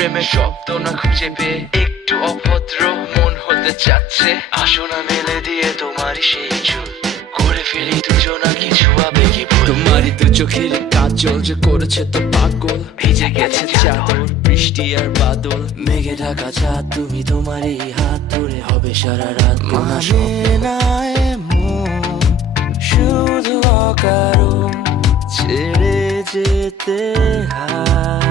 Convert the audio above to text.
প্রেমের শব্দ না খুঁজে পেয়ে একটু অভদ্র মন হতে চাচ্ছে। আসো না মেলে দিয়ে তোমারই সেই চুল, করে ফেলি দুজনা কিছু আবেগী ভুল। তোমারই দু চোখের কাজল যে করেছে তো পাগল, ভিজে গেছে চাদর বৃষ্টি আর বাদল। মেঘে ঢাকা চাঁদ তুমি তোমার এই হাত ধরে হবে সারা রাত। মানে না এমন শুধু অকারণ ছেড়ে যেতে হয়।